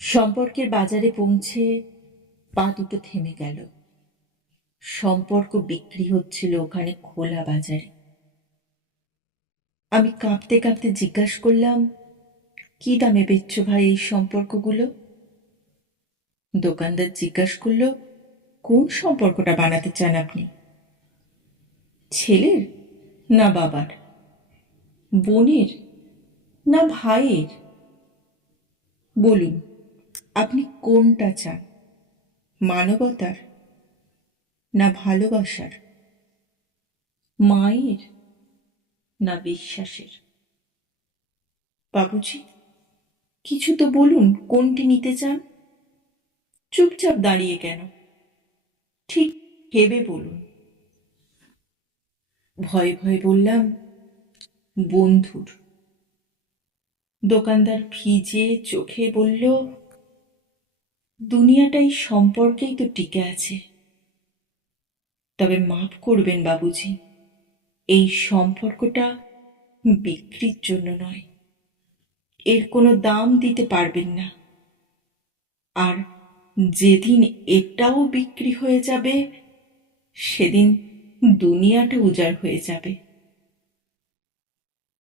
সম্পর্কের বাজারে পৌঁছে পা দুটো থেমে গেল। সম্পর্ক বিক্রি হচ্ছিল ওখানে খোলা বাজারে। আমি কাঁপতে কাঁপতে জিজ্ঞাসা করলাম, কি দামে বেচছ ভাই এই সম্পর্কগুলো? দোকানদার জিজ্ঞাসা করল, কোন সম্পর্কটা বানাতে চান আপনি? ছেলের না বাবার, বোনের না ভাইয়ের? বলুন, আপনি কোনটা চান? মানবতার না ভালোবাসার? মায়ের না বিশ্বাসের? বাবুজি, কিছু তো বলুন, কোনটি নিতে চান? চুপচাপ দাঁড়িয়ে কেন? ঠিক ভেবে বলুন। ভয়ে ভয়ে বললাম, বন্ধুর। দোকানদার ভিজে চোখে বলল, দুনিয়াটাই সম্পর্কেই তো টিকে আছে। তবে মাফ করবেন বাবুজি, এই সম্পর্কটা বিক্রির জন্য নয়। এর কোনো দাম দিতে পারবেন না। আর যেদিন এটাও বিক্রি হয়ে যাবে, সেদিন দুনিয়াটা উজাড় হয়ে যাবে।